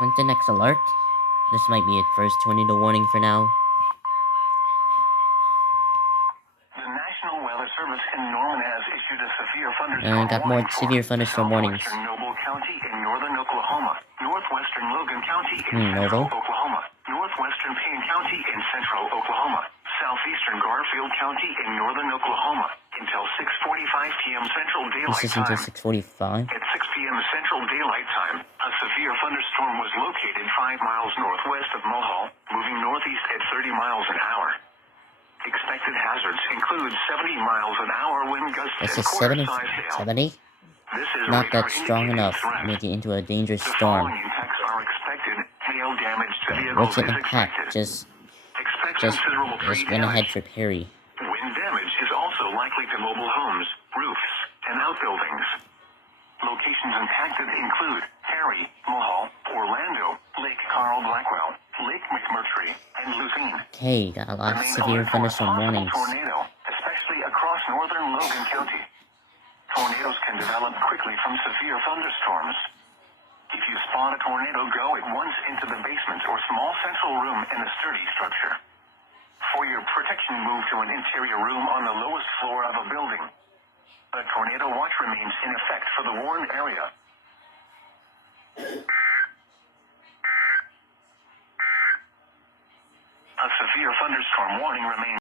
On to the next alert. This might be a first tornado warning for now. The National Weather Service in Norman has issued a severe thunderstorm Got more severe thunderstorm warnings. Southwestern Noble County in northern Oklahoma, northwestern Logan County in central Oklahoma, northwestern Payne County in central Oklahoma, southeastern Garfield County in northern Oklahoma until 6:45 p.m. Central Daylight This is Time. until 6:45. At 6 p.m. Central Daylight Time, a severe thunderstorm was located 5 miles northwest of Mohall, moving northeast at 30 miles an hour. Expected hazards include 70 miles an hour wind gusts This and is 70? quarter-size hail. 70? This is Not that radar strong indicating enough threat. to make it into a dangerous The storm. following impacts are expected. Hail damage to Okay, vehicles what's an is impact? expected. Just Expect considerable tree went ahead damage. for Perry. Wind damage is also likely to mobile homes, roofs, and outbuildings. Locations impacted include Perry, Mohall, Orlando, Lake Carl Blackwell, Lake McMurtry, and Luzerne. Okay, got a lot of Remain severe alert for a thunderstorm possible warnings. tornado, especially across northern Logan County. Tornadoes can develop quickly from severe thunderstorms. If you spot a tornado, go at once into the basement or small central room in a sturdy structure. For your protection, move to an interior room on the lowest floor of a building. A tornado watch remains in effect for the warned area. A severe thunderstorm warning remains.